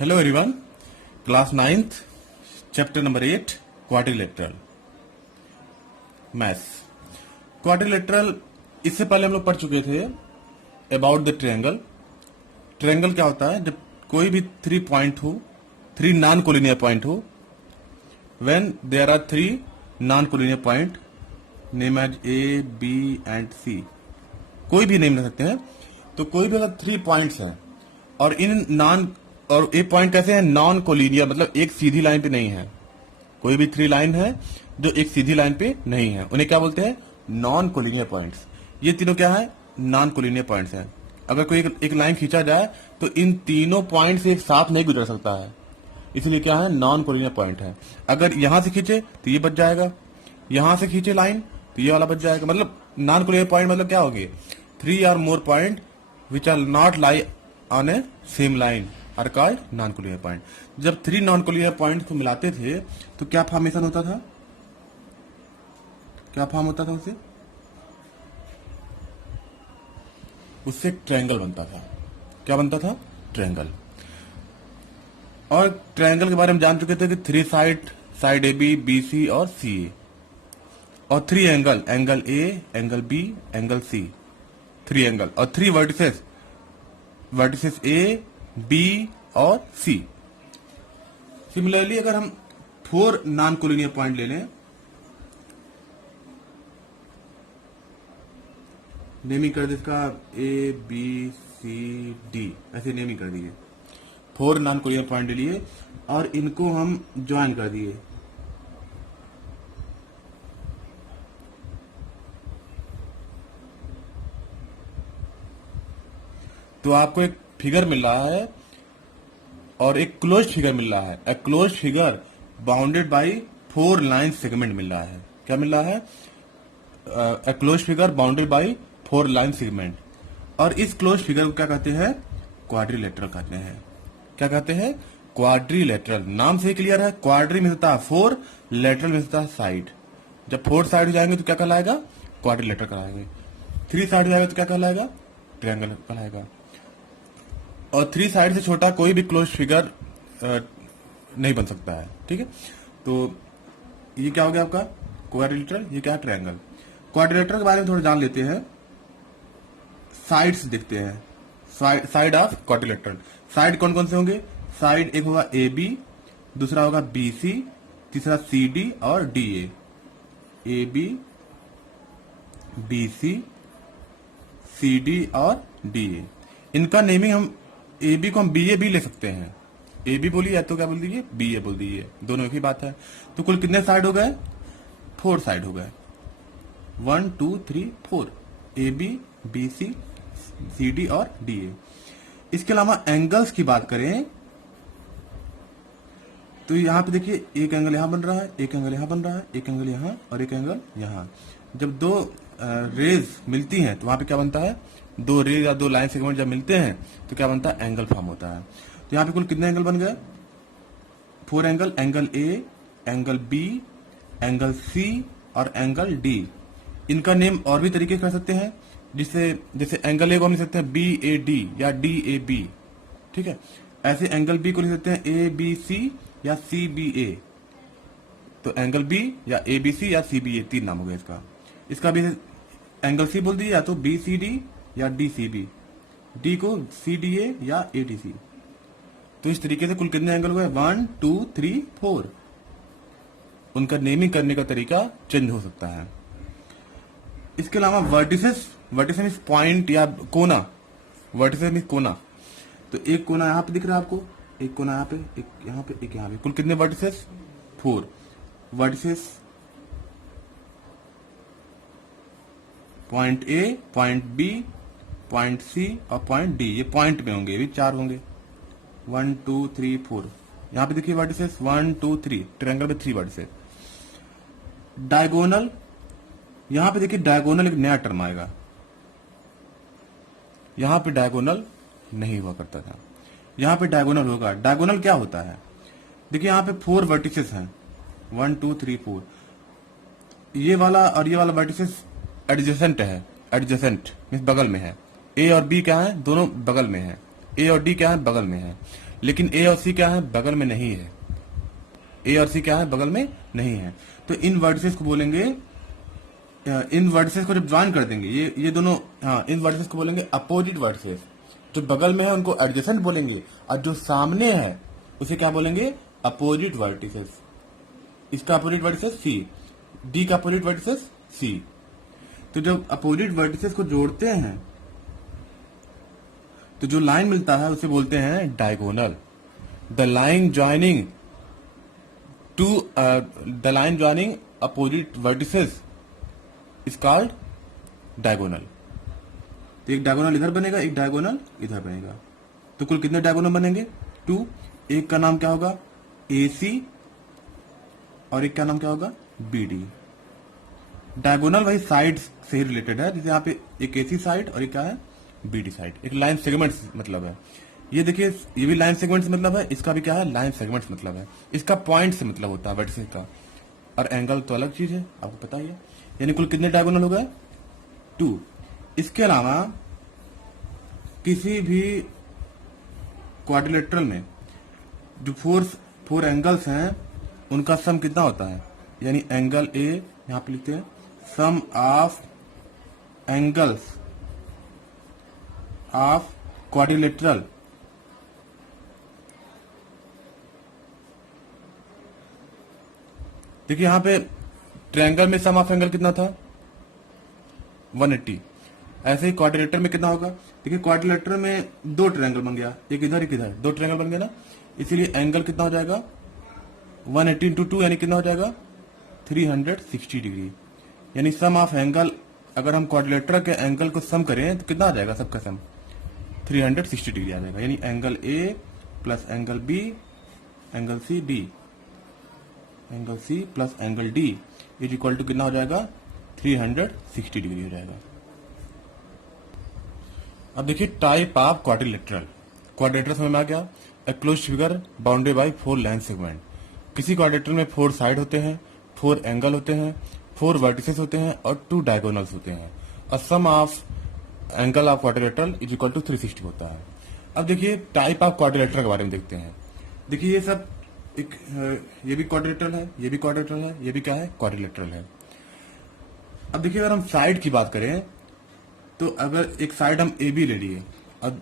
Hello everyone, class 9th, chapter number 8, quadrilateral maths. Quadrilateral इससे पहले हम लोग पढ़ चुके थे अबाउट द ट्रायंगल। ट्रायंगल क्या होता है? जब कोई भी 3 पॉइंट हो, 3 नॉन कोलिनियर पॉइंट हो, when there are 3 non collinear point name as A B and C, कोई भी नेम ले सकते हैं। तो कोई भी अगर 3 पॉइंट्स हैं और इन नॉन और ये पॉइंट कैसे हैं? नॉन कोलिनियर, मतलब एक सीधी लाइन पे नहीं है। कोई भी 3 लाइन है जो एक सीधी लाइन पे नहीं है, उन्हें क्या बोलते हैं? Non collinear points. ये तीनों क्या है? नॉन कोलिनियर पॉइंट्स हैं। अगर कोई एक लाइन खींचा जाए तो इन तीनों पॉइंट से एक साथ नहीं गुजर सकता है, इसलिए क्या है? नॉन कोलिनियर पॉइंट है। अगर यहां से खींचे तो ये बच जाएगा, यहां से खींचे लाइन तो ये वाला बच जाएगा। मतलब नॉन कोलिनियर पॉइंट मतलब क्या होगी? 3 और more point which are not lie on a same line are called non collinear point. जब 3 नॉन कोलिनियर पॉइंट को मिलाते थे तो क्या फॉर्मेशन होता था? क्या फॉर्म होता था उससे? उससे ट्रायंगल बनता था। क्या बनता था? ट्रायंगल। और ट्रायंगल के बारे में जान चुके थे कि 3 side A B, B C और सी ए, और 3 angle, angle A, angle B, angle C, 3 angle, और 3 वर्टिसेस ए, बी और सी। सिमिलरली अगर हम 4 नॉन कोलिनियर पॉइंट ले लें, नेमिंग कर दे इसका ए बी सी डी, ऐसे नेमिंग कर दिए। 4 नॉन कोलिनियर पॉइंट ले लिए और इनको हम ज्वाइन कर दिए। तो आपको एक फिगर मिल रहा है और एक क्लोज फिगर मिल रहा है। A close figure bounded by 4 line segment मिल रहा है। क्या मिल रहा है? A close figure bounded by 4 line segment. और इस क्लोज फिगर को क्या कहते हैं? क्वाड्रिलेटरल कहते हैं। क्या कहते हैं? क्वाड्रिलेटरल। नाम से क्लियर है। क्वाड्री में होता है 4, लेटरल में होता है साइड। जब 4 साइड हो जाएंगे तो क्या कहलाएगा? क्वाड्रिलेटरल कहलाएंगे। 3 साइड हो जाएगा तो क्या कहलाएगा? ट्रायंगल कहलाएगा। और 3 साइड से छोटा कोई भी क्लोज फिगर नहीं बन सकता है। ठीक है, तो ये क्या हो गया आपका? क्वाड्रिलेटरल। ये क्या है? ट्रायंगल। क्वाड्रिलेटरल के बारे में थोड़ा जान लेते हैं। साइड्स देखते हैं। Side of quadrilateral. साइड कौन कौन से होंगे? साइड एक होगा ए बी, दूसरा होगा बी सी, तीसरा सी डी और D A. A B, B C D और डी ए। इनका नेमिंग हम ए बी को हम बी ए भी ले सकते हैं। ए बी बोलिए या तो क्या बोल दीजिए? बी ए बोल दीजिए, दोनों एक ही बात है। तो कुल कितने साइड हो गए? 4 साइड हो गए। 1 2 3 4, A B, B C D और डी ए। इसके अलावा एंगल्स की बात करें तो यहां पे देखिए, एक एंगल यहां बन रहा है, एक एंगल यहां बन रहा है, एक एंगल यहां और एक एंगल यहां। जब 2 रेज मिलती हैं तो वहां पे क्या बनता है? 2 रेज या 2 लाइन सेगमेंट जब मिलते हैं तो क्या बनता है? एंगल फॉर्म होता है। तो यहाँ पे कुल कितने एंगल बन गए? 4 angle. Angle A, angle B, angle C और एंगल डी। इनका नेम और भी तरीके कर सकते हैं, जैसे एंगल ए को हम लिख सकते हैं बी ए डी या डी ए बी। ठीक है, ऐसे एंगल बी को लिख सकते हैं ए बी सी या सी बी ए। तो एंगल बी या ए बी सी या सी बी ए, 3 नाम हो गया इसका। इसका भी एंगल सी बोल दिए, या तो बी सी डी या डी सी बी, डी को सी डी ए या ए डी सी। तो इस तरीके से कुल कितने एंगल हुए? 1 2 3 4। उनका नेमिंग करने का तरीका चेंज हो सकता है। इसके अलावा वर्टिसेस मीन्स पॉइंट या कोना। वर्टिसेस मीन्स कोना। तो एक कोना यहां पे दिख रहा है आपको, एक कोना यहां पे, एक यहां पे, एक यहां पे। कुल कितने vertices? 4 vertices. Point A, point B, point C और पॉइंट डी, ये पॉइंट में होंगे, ये भी 4 होंगे। 1 2 3 4। यहां पे देखिए वर्टिसेस 1 2 3, ट्रायंगल में 3 वर्टिसेस। डायगोनल, यहां पे देखिए डायगोनल एक नया टर्म आएगा। यहां पे डायगोनल नहीं हुआ करता था, यहां पे डायगोनल होगा। डायगोनल क्या होता है? देखिए यहां पे 4 वर्टिसेस हैं, 1 2 3 4। ये वाला और ये वाला वर्टिसेस एडजेसेंट है। एडजेसेंट मीन्स बगल में है। ए और बी क्या है? दोनों बगल में है। ए और डी क्या है? बगल में है। लेकिन ए और सी क्या है, बगल में नहीं है। ए और सी क्या है, बगल में नहीं है। तो इन वर्टिसेस को बोलेंगे, इन वर्टिसेस को जब ज्वाइन कर देंगे, ये दोनों, हाँ, इन वर्टिसेस को बोलेंगे अपोजिट वर्टिसेस। जो बगल में है उनको एडजेसेंट बोलेंगे, और जो सामने है उसे क्या बोलेंगे, अपोजिट वर्टिसेस। इसका अपोजिट वर्टिसेस सी, डी का अपोजिट वर्टिसेस सी। तो जब अपोजिट वर्टिसेस को जोड़ते हैं तो जो लाइन मिलता है उसे बोलते हैं diagonal. The line joining opposite vertices is called diagonal. तो एक डायगोनल इधर बनेगा, एक डायगोनल इधर बनेगा। तो कुल कितने डायगोनल बनेंगे, 2। एक का नाम क्या होगा, AC, और एक का नाम क्या होगा, BD। डायगोनल वही साइड से रिलेटेड है, जैसे यहाँ पे एक AC साइड और एक क्या है, BD साइड। एक लाइन सेगमेंट्स मतलब है। ये देखिए, ये भी लाइन सेगमेंट्स मतलब है, इसका भी क्या है, लाइन सेगमेंट्स मतलब है। इसका पॉइंट से मतलब होता है वर्टिसेस का, और एंगल तो अलग चीज है, आपको पता ही है। यानी कुल कितने डायगोनल हो गए, 2। इसके अलावा किसी भी क्वाड्रिलेटरल में जो फोर एंगल्स हैं उनका सम कितना होता है, यानी एंगल ए, यहां पे लिखते हैं सम ऑफ एंगल्स ऑफ क्वाड्रिलेटरल देखिए यहां पे ट्रायंगल में सम ऑफ एंगल कितना था, 180। ऐसे ही क्वाड्रिलेटरल में कितना होगा, देखिए क्वाड्रिलेटरल में 2 ट्रायंगल बन गया, एक इधर एक इधर, 2 ट्रायंगल बन गया ना, इसीलिए एंगल कितना हो जाएगा, 180 इंटू 2 यानी कितना हो जाएगा, 360 डिग्री। यानी सम ऑफ एंगल, अगर हम क्वाड्रिलेटरल के एंगल को सम करें तो कितना आ जाएगा, सबका सम 360 डिग्री आ जाएगा। यानी angle A plus angle B, angle C D, angle C plus angle D is equal to कितना हो जाएगा, 360 डिग्री हो जाएगा। अब देखिए टाइप ऑफ क्वाड्रिलेटरल। क्वाड्रिलेटरल समझ में आ गया, a closed figure bounded by 4 line segment. किसी क्वाड्रिलेटरल में 4 साइड होते हैं, 4 एंगल होते हैं, 4 वर्टिसेस होते हैं और 2 डायगोनल्स होते हैं। और sum of angle of quadrilateral is equal to 360 होता है। अब देखिए टाइप ऑफ क्वाड्रिलेटरल के बारे में देखते हैं। देखिए ये सब एक, ये भी क्वाड्रिलेटरल है, ये भी क्वाड्रिलेटरल है, ये भी क्या है, क्वाड्रिलेटरल है। अब देखिए अगर हम साइड की बात करें तो अगर एक साइड हम ए बी ले लिए, अब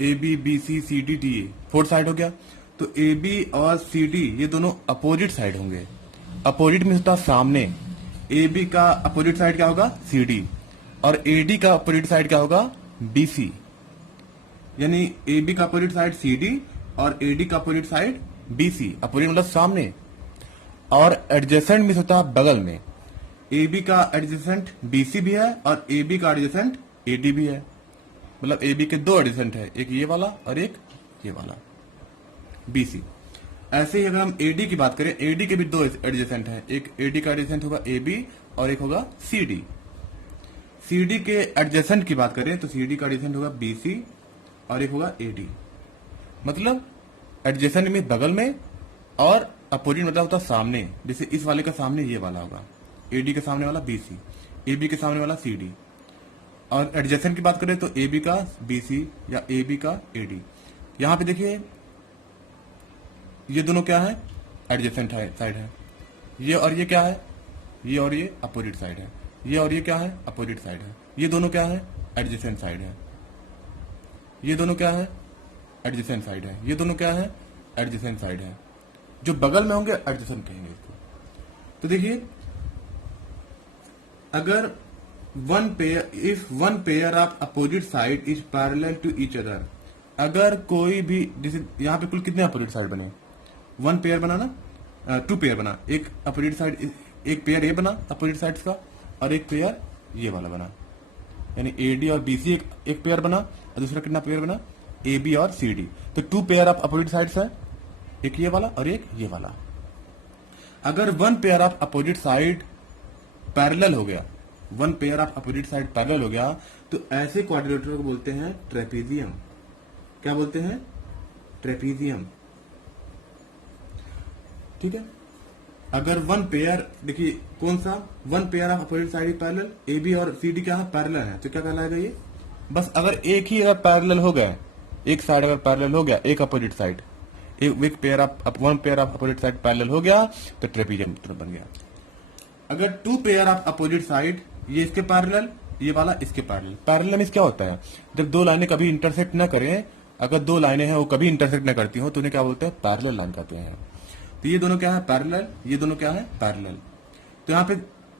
A B B C C D D A 4 side हो गया, तो ए बी और सी डी ये दोनों अपोजिट साइड होंगे। अपोजिट में होता सामने, ए बी का अपोजिट साइड क्या होगा, सी डी, और ए डी का अपोजिट साइड क्या होगा, बी सी। यानी ए बी का अपोजिट साइड सी डी और ए डी का opposite side B C. Opposite मतलब सामने, और एडजेसेंट में होता है बगल में। ए बी का एडजेसेंट बी सी भी है और ए बी का एडजेसेंट ए डी भी है। मतलब ए बी के 2 एडजेसेंट है, एक ये वाला और एक ये वाला, बी सी। ऐसे ही अगर हम ए डी की बात करें, ए डी के भी 2 एडजेसेंट है, एक ए डी का एडजेसेंट होगा ए बी और एक होगा सी डी। सी डी के एडजेसेंट की बात करें तो सी डी का एडजेसेंट होगा बी सी और एक होगा ए डी। मतलब एडजेसेंट में बगल में, और अपोजिट मतलब होता सामने। जैसे इस वाले का सामने ये वाला होगा, ए डी के सामने वाला बी सी, ए बी के सामने वाला सी डी। और एडजेसेंट की बात करें तो ए बी का बी सी या ए बी का ए डी। यहां पे देखिए ये दोनों क्या है, एडजेसेंट है साइड है। ये और ये क्या है, ये और ये अपोजिट साइड है। ये और ये क्या है, अपोजिट साइड है। ये दोनों क्या है, एडजेसेंट साइड है। ये दोनों क्या है, एडजेसेंट साइड है। ये दोनों क्या है, एडजेसेंट साइड है। जो बगल में होंगे एडजेसेंट कहेंगे इसको। तो देखिए अगर if one pair of opposite side is parallel to each other, अगर कोई भी, जैसे यहाँ पे कुल कितने अपोजिट साइड बने, 1 पेयर बना ना, 2 पेयर बना। एक अपोजिट साइड, एक पेयर ए बना अपोजिट साइड्स का, और एक पेयर ये वाला बना। यानी ए डी और बी सी एक पेयर बना, और दूसरा कितना पेयर बना, ए बी और सी डी। तो 2 पेयर ऑफ अपोजिट साइड्स है, एक ये वाला और एक ये वाला। अगर 1 pair of opposite side parallel हो गया, 1 pair of opposite side parallel हो गया, तो ऐसे क्वाड्रिलेटरल को बोलते हैं ट्रेपीजियम। क्या बोलते हैं, ट्रेपीजियम। ठीक है। अगर 1 पेयर, देखिए कौन सा, 1 pair of opposite side parallel, A B और सी डी क्या है, पैरेलल है, तो क्या कहलाएगा ये, बस अगर एक ही अगर पैरेलल हो गया, एक साइड अगर पैरेलल हो गया, एक अपोजिट साइड, एक pair of one pair of opposite side parallel हो गया तो ट्रेपीजियम तुरंत बन गया। अगर two pair of opposite side, ये इसके पैरेलल, ये वाला इसके पैरेलल। पैरेलल में क्या होता है, जब दो लाइनें कभी इंटरसेक्ट ना करें, अगर दो लाइनें हैं वो कभी इंटरसेक्ट ना करती हो तो उन्हें क्या बोलते हैं, पैरेलल लाइन कहते हैं। तो ये दोनों क्या है, पैरेलल, ये दोनों क्या है, पैरेलल। तो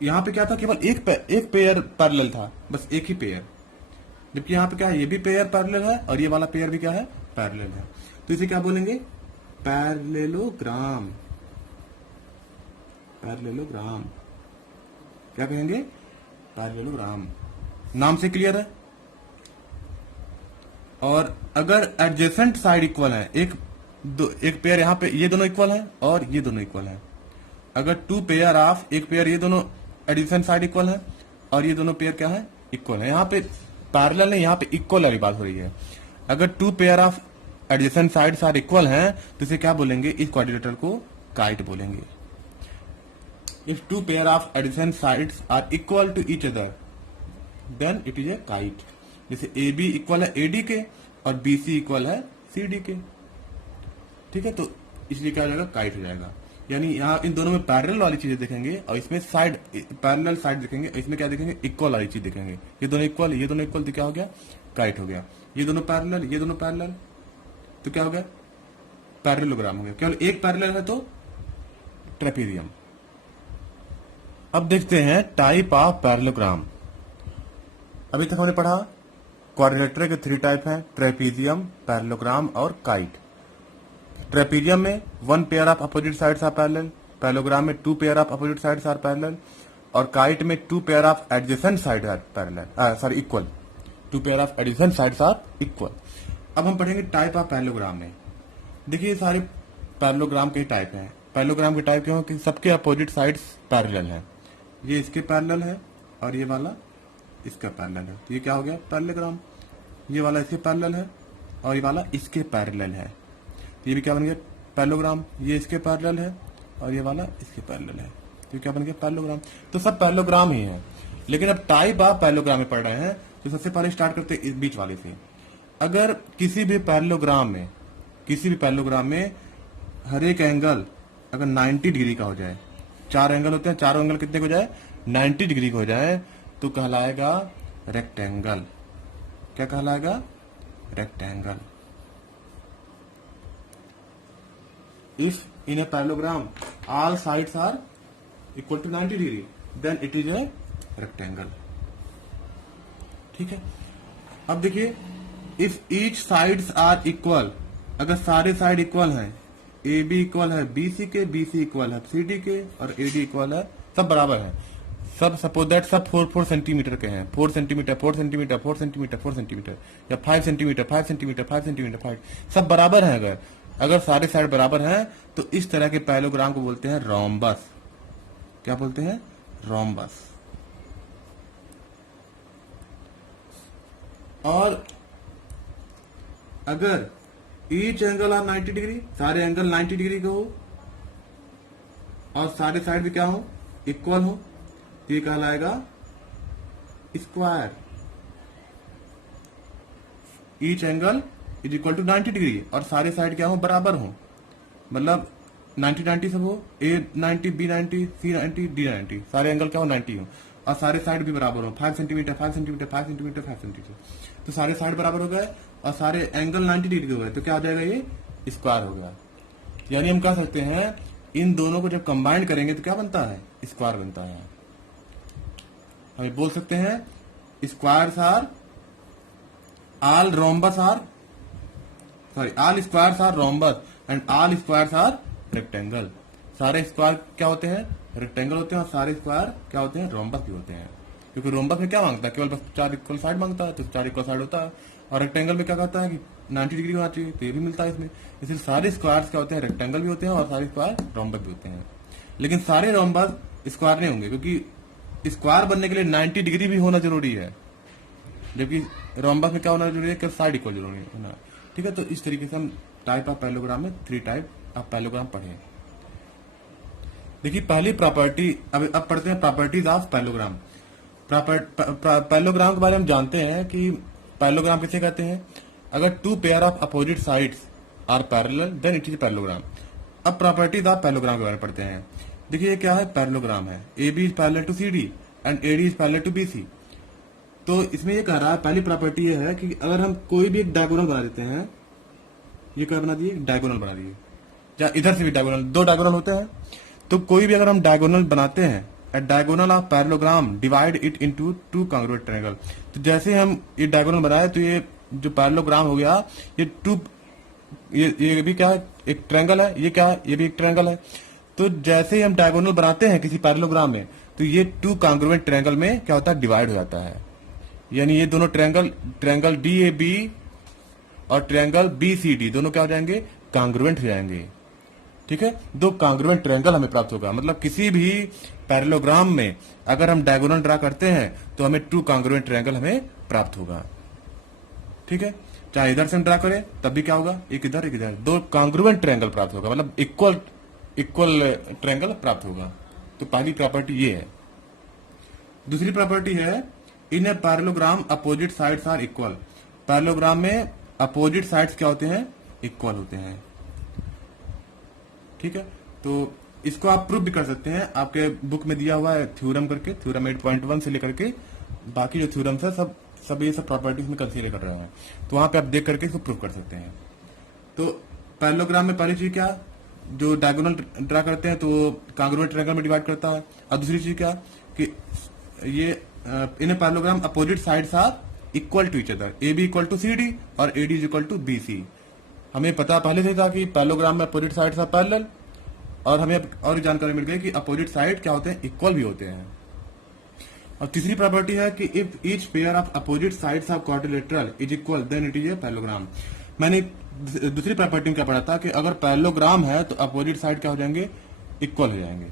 यहाँ पे क्या था, केवल एक पेयर पैरेलल था, बस एक ही पेयर, जबकि यहाँ पे क्या है, ये भी पेयर पैरेलल है और ये वाला पेयर भी क्या है, पैरेलल है। तो इसे क्या बोलेंगे, पैरेललोग्राम। पैरेललोग्राम क्या कहेंगे, पैरेललोग्राम। नाम से क्लियर है। और अगर एडजेसेंट साइड इक्वल है, एक पेयर यहाँ पे ये दोनों इक्वल है और ये दोनों इक्वल है। अगर टू पेयर ऑफ, एक पेयर ये दोनों एडजेसेंट साइड इक्वल है और ये दोनों पेयर क्या है, इक्वल है। यहाँ पे पैरेलल नहीं, यहाँ पे इक्वल वाली बात हो रही है। अगर two pair of adjacent sides are equal हैं तो इसे क्या बोलेंगे, इस क्वाड्रिलेटरल को काइट बोलेंगे। If two pair of adjacent sides are equal to each other then it is a kite. जैसे ए बी इक्वल है ए डी के और बी सी इक्वल है सी डी के, ठीक है, तो इसलिए क्या हो जाएगा, काइट हो जाएगा। यानी यहाँ इन दोनों में पैरेलल वाली चीजें देखेंगे और इसमें साइड पैरेलल साइड देखेंगे, इसमें क्या देखेंगे, इक्वल वाली चीज देखेंगे। ये दोनों इक्वल, ये दोनों इक्वल तो क्या हो गया, काइट हो गया। ये दोनों पैरेलल, ये दोनों पैरेलल तो क्या हो गया, पैरेललोग्राम हो गया। केवल एक पैरेलल है तो ट्रेपीजियम। अब देखते हैं टाइप ऑफ पैरेललोग्राम। अभी तक हमने पढ़ा क्वाड्रिलेटरल के 3 टाइप हैं, ट्रेपीजियम, पैरेललोग्राम और काइट। ट्रेपीजियम में one pair of opposite sides are parallel, parallelogram में two pair of opposite sides are parallel और काइट में two pair of adjacent side are parallel, equal. Two pair of adjacent sides are equal. अब हम पढ़ेंगे type of parallelogram में। देखिए सारे parallelogram के टाइप हैं। पैरेललोग्राम के टाइप क्यों, कि सबके अपोजिट साइड्स पैरेलल हैं। ये इसके पैरेलल है और ये वाला इसका पैरेलल है, तो ये क्या हो गया, पैरेललोग्राम। ये वाला इसके पैरेलल है और ये वाला इसके पैरेलल है, तो ये भी क्या बन गया, पैरेललोग्राम। ये इसके पैरेलल है और ये वाला इसके पैरेलल है, तो ये क्या बन गया, पैरेललोग्राम। तो सब पैरेललोग्राम ही है। लेकिन अब टाइप ऑफ पैरेललोग्राम में पढ़ रहे हैं तो सबसे पहले स्टार्ट करते हैं इस बीच वाले से। अगर किसी भी पैरेललोग्राम में हर एक एंगल अगर 90 डिग्री का हो जाए, 4 एंगल होते हैं, चारों एंगल कितने हो जाए, 90 डिग्री का हो जाए, तो कहलाएगा रेक्टेंगल। क्या कहलाएगा, rectangle. If in a parallelogram all sides are equal to 90 degree then it is a rectangle, ठीक है। अब देखिए, if each sides are equal, अगर सारे साइड इक्वल हैं, ए बी इक्वल है बी सी के, बी सी इक्वल है सी डी के और ए डी इक्वल है, सब बराबर है, सब सपोज दैट सब 4 सेंटीमीटर के हैं, 4 सेंटीमीटर 4 सेंटीमीटर 4 सेंटीमीटर 4 सेंटीमीटर या 5 सेंटीमीटर 5 सेंटीमीटर 5 सेंटीमीटर 5, सब बराबर हैं। अगर सारे साइड बराबर हैं तो इस तरह के पैरेललोग्राम को बोलते हैं रोम्बस। क्या बोलते हैं, रोम्बस। और अगर ईच एंगल आर 90 डिग्री, सारे एंगल 90 डिग्री के हो और सारे साइड भी क्या हो, इक्वल हो, तो ये कहलाएगा square. Each angle is equal to 90 degree और सारे साइड क्या हो, बराबर हो, मतलब 90-90 सब हो, ए 90 बी 90 सी 90 डी 90, सारे एंगल क्या हो, 90 हो और सारे साइड भी बराबर हो, 5 सेंटीमीटर 5 सेंटीमीटर 5 सेंटीमीटर 5 सेंटीमीटर, तो सारे साइड बराबर हो गए और सारे एंगल 90 डिग्री हो गए, तो क्या हो जाएगा, ये स्क्वायर हो गया। यानी हम कह सकते हैं इन दोनों को जब कंबाइन करेंगे तो क्या बनता है, स्क्वायर बनता है। हम बोल सकते हैं squares are all rhombus are sorry all squares are rhombus and all squares are rectangle. सारे स्क्वायर क्या होते हैं, रेक्टेंगल होते हैं और सारे स्क्वायर क्या होते हैं, रोम्बस भी होते हैं। क्योंकि रोम्बस में क्या मांगता है, केवल बस 4 इक्वल साइड मांगता है, तो 4 इक्वल साइड होता है। और रेक्टेंगल में क्या कहता है कि 90 डिग्री होना चाहिए, तो ये भी मिलता है इसमें। इसलिए सारे स्क्वायर्स क्या होते हैं, रेक्टेंगल भी होते हैं और सारे स्क्वायर रोम्बस भी होते हैं। लेकिन सारे रोम्बस स्क्वायर नहीं होंगे, क्योंकि स्क्वायर बनने के लिए 90 डिग्री भी होना जरूरी है, जबकि रोम्बस में क्या होना जरूरी है कि साइड इक्वल जरूरी होना, ठीक है। तो इस तरीके से हम टाइप ऑफ पैरेललोग्राम में 3 टाइप ऑफ पैरेललोग्राम पढ़े। देखिए पहली प्रॉपर्टी, अब पढ़ते हैं प्रॉपर्टीज ऑफ पैरेललोग्राम। पैरेललोग्राम के बारे में जानते हैं कि पैरेललोग्राम किसे कहते हैं। अगर 2 pair of opposite sides are parallel then it is parallelogram. अब प्रॉपर्टीज ऑफ पैरेललोग्राम के बारे में पढ़ते हैं। देखिए ये क्या है, पैरेललोग्राम है, A B is parallel to C D and A D is parallel to B C. तो इसमें ये कह रहा है, पहली प्रॉपर्टी ये है कि अगर हम कोई भी एक डायगोनल बना देते हैं, ये क्या बना दिए, डायगोनल बना दिए, या इधर से भी डायगोनल, दो डायगोनल होते हैं, तो कोई भी अगर हम डायगोनल बनाते हैं, a diagonal of parallelogram divide it into two congruent triangle. तो जैसे हम ये डायगोनल बनाए तो ये जो पैरेललोग्राम हो गया, ये टू, ये भी क्या है, एक ट्रायंगल है, ये क्या है, ये भी एक ट्रायंगल है। तो जैसे ही हम डायगोनल बनाते हैं किसी पैरेललोग्राम में, तो ये टू कांग्रुएंट ट्रायंगल में क्या होता है, डिवाइड हो जाता है। यानी ये दोनों triangle, triangle D A B और ट्रायंगल बी सी डी दोनों क्या हो जाएंगे, कांग्रुएंट हो जाएंगे। ठीक है, दो कांग्रुएंट ट्रायंगल हमें प्राप्त होगा। मतलब किसी भी पैरेललोग्राम में अगर हम डायगोनल ड्रा करते हैं तो हमें टू कांग्रुएंट ट्रायंगल हमें प्राप्त होगा। ठीक है, चाहे इधर से हम ड्रा करें तब भी क्या होगा, एक इधर एक इधर, दो कांग्रुएंट ट्रायंगल प्राप्त होगा, मतलब इक्वल ट्रायंगल प्राप्त होगा। तो पहली प्रॉपर्टी ये है। दूसरी प्रॉपर्टी है, in a parallelogram opposite sides are equal. Parallelogram में अपोजिट साइड्स क्या होते हैं, इक्वल होते हैं। ठीक है, तो इसको आप प्रूफ भी कर सकते हैं, आपके बुक में दिया हुआ है थ्योरम करके, थ्योरम 8.1 से लेकर के बाकी जो थ्योरम्स है सब ये सब प्रॉपर्टीज में कंसीडर कर रहे हैं, तो वहां पे आप देख करके इसको प्रूफ कर सकते हैं। तो पैरेललोग्राम में पहली चीज क्या, जो डायगोनल ड्रा करते हैं तो वो कांग्रुएंट ट्रायंगल में डिवाइड करता है। और दूसरी चीज क्या कि ये in parallelogram opposite sides are equal to each other, A B equal to C D और A D is equal to B C. हमें पता पहले से था कि पैरेललोग्राम में अपोजिट साइड्स आर पैरेलल, और हमें और जानकारी मिल गई कि अपोजिट साइड क्या होते हैं, इक्वल भी होते हैं। और तीसरी प्रॉपर्टी है कि if each pair of opposite sides of quadrilateral is equal then it is a parallelogram. मैंने दूसरी प्रॉपर्टी में क्या पढ़ा था कि अगर पैरेललोग्राम है तो अपोजिट साइड क्या हो जाएंगे, इक्वल हो जाएंगे।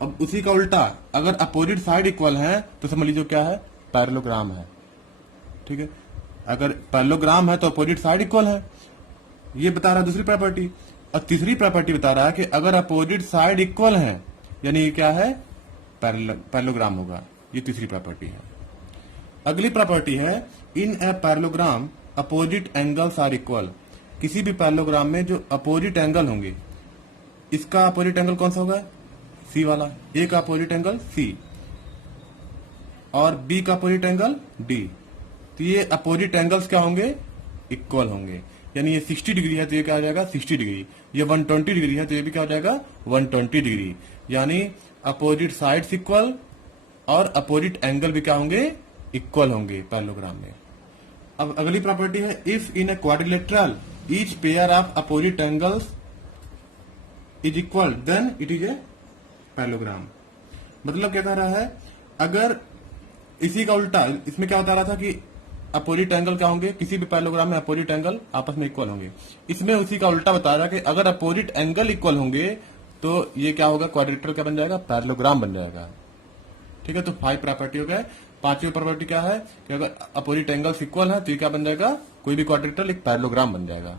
अब उसी का उल्टा, अगर अपोजिट साइड इक्वल है तो समझ लीजिए क्या है, पैरेललोग्राम है। ठीक है, अगर पैरेललोग्राम है तो अपोजिट साइड इक्वल है, ये बता रहा है दूसरी प्रॉपर्टी। और तीसरी प्रॉपर्टी बता रहा है कि अगर अपोजिट साइड इक्वल है यानी ये क्या है, पैरेललोग्राम होगा। ये तीसरी प्रॉपर्टी है। अगली प्रॉपर्टी है, in a parallelogram opposite angles are equal. किसी भी पैरेललोग्राम में जो अपोजिट एंगल होंगे, इसका अपोजिट एंगल कौन सा होगा, सी वाला, ए का अपोजिट एंगल सी और बी का अपोजिट एंगल डी। तो ये अपोजिट एंगल्स क्या होंगे, इक्वल होंगे। यानी ये 60 डिग्री है तो ये क्या हो जाएगा, 60 डिग्री। ये 120 डिग्री है तो ये भी क्या हो जाएगा, 120 डिग्री। यानी अपोजिट साइड्स इक्वल और अपोजिट एंगल भी क्या होंगे, इक्वल होंगे पैरेललोग्राम में। अब अगली प्रॉपर्टी है, if in a quadrilateral each pair of opposite angles is equal then it is a parallelogram. मतलब क्या कह रहा है, अगर इसी का उल्टा, इसमें क्या बता रहा था कि अपोजिट एंगल क्या होंगे, किसी भी पैरेललोग्राम में अपोजिट एंगल आपस में इक्वल होंगे। इसमें उसी का उल्टा बता रहा है कि अगर अपोजिट एंगल इक्वल होंगे तो ये क्या होगा, क्वाड्रिलेटरल क्या बन जाएगा, पैरेललोग्राम बन जाएगा। ठीक है, तो 5 प्रॉपर्टी हो गए। पांचवी प्रॉपर्टी क्या है कि अगर अपोजिट एंगल्स इक्वल है तो ये क्या बन जाएगा, कोई भी क्वाड्रिलेटरल एक पैरेललोग्राम बन जाएगा।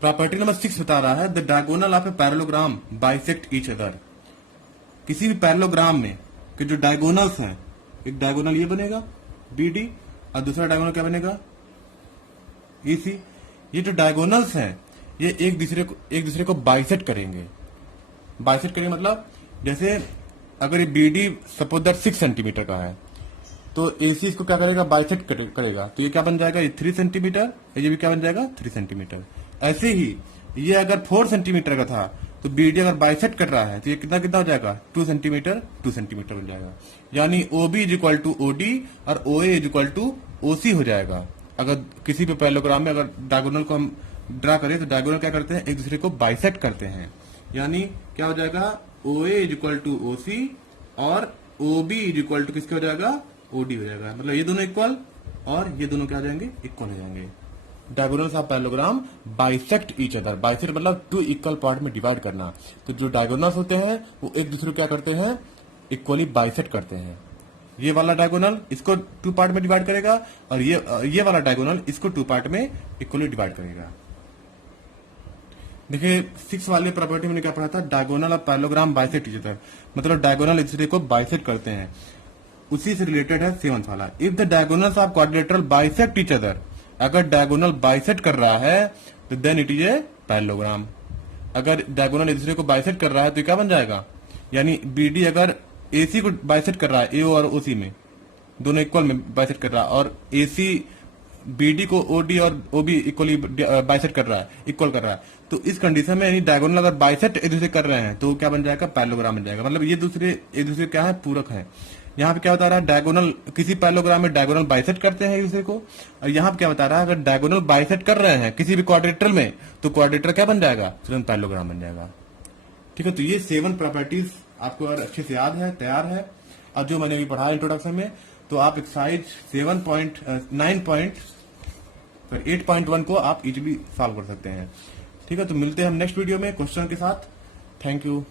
प्रॉपर्टी नंबर 6 बता रहा है, the diagonal of a parallelogram bisect each other. किसी भी पैरेललोग्राम में कि जो डायगोनल्स हैं, एक डायगोनल ये बनेगा बी डी और दूसरा डायगोनल क्या बनेगा, ई सी। ये जो डायगोनल्स हैं ये एक दूसरे को बाइसेक्ट करेंगे। बाइसेक्ट करेंगे मतलब जैसे अगर ये B D suppose that 6 centimetre का है तो एसी इसको क्या करेगा, बाइसेक्ट करेगा। तो ये क्या बन जाएगा, ये 3 सेंटीमीटर, ये भी क्या बन जाएगा, 3 सेंटीमीटर। ऐसे ही ये अगर 4 सेंटीमीटर का था तो बीडी अगर बाइसेक्ट कर रहा है तो ये कितना कितना हो जाएगा, 2 सेंटीमीटर 2 सेंटीमीटर बन जाएगा। यानी ओबी इज इक्वल टू ओडी और ओए इज इक्वल टू ओसी हो जाएगा। अगर किसी भी पैरेललोग्राम में अगर डायगोनल को हम ड्रा करें तो डायगोनल क्या करते हैं, एक दूसरे को बाइसेक्ट करते हैं। यानी क्या हो जाएगा, ओए इज इक्वल टू ओसी और ओबी इज इक्वल टू किसके हो जाएगा, ओडी हो जाएगा। मतलब ये दोनों इक्वल और ये दोनों क्या हो जाएंगे, इक्वल हो जाएंगे। Diagonals of parallelogram bisect each other. Bisect मतलब 2 इक्वल पार्ट में डिवाइड करना। तो जो डायगोनल्स होते हैं वो एक दूसरे को क्या करते हैं, इक्वली बाइसेक्ट करते हैं। ये वाला डायगोनल इसको 2 पार्ट में डिवाइड करेगा और ये वाला डायगोनल इसको 2 पार्ट में इक्वली डिवाइड करेगा। देखिए 6 वाले प्रॉपर्टी में क्या पढ़ा था, diagonal of parallelogram bisect each other, मतलब डायगोनल एक दूसरे को बाइसेक्ट करते हैं। उसी से रिलेटेड है 7th वाला, if the diagonals of quadrilateral bisect each other अगर डायगोनल बाइसेक्ट कर रहा है तो then it is a parallelogram. अगर डायगोनल एक दूसरे को बाइसेक्ट कर रहा है तो क्या बन जाएगा, यानी बीडी अगर एसी को बाइसेक्ट कर रहा है, ए और ओसी में दोनों इक्वल में बाइसेक्ट कर रहा है, और एसी बीडी को ओडी और ओबी इक्वली बाइसेक्ट कर रहा है, इक्वल कर रहा है, तो इस कंडीशन में यानी डायगोनल अगर बाइसेक्ट एक दूसरे कर रहे हैं तो क्या बन जाएगा, पैरेललोग्राम बन जाएगा। मतलब ये एक दूसरे क्या है, पूरक है। यहाँ पे क्या बता रहा है, डायगोनल किसी पैरेललोग्राम में डायगोनल बाइसेक्ट करते हैं एक दूसरे को, और यहाँ पे क्या बता रहा है, अगर डायगोनल बाइसेक्ट कर रहे हैं किसी भी क्वाड्रेटर में तो क्वाड्रेटर क्या बन जाएगा, तुरंत पैरेललोग्राम बन जाएगा। ठीक है, तो ये 7 प्रॉपर्टीज आपको अगर अच्छे से याद है, तैयार है, और जो मैंने अभी पढ़ा इंट्रोडक्शन में, तो आप एक्सरसाइज 8.1 को आप इजीली सॉल्व कर सकते हैं। ठीक है, तो मिलते हैं हम नेक्स्ट वीडियो में क्वेश्चन के साथ। Thank you.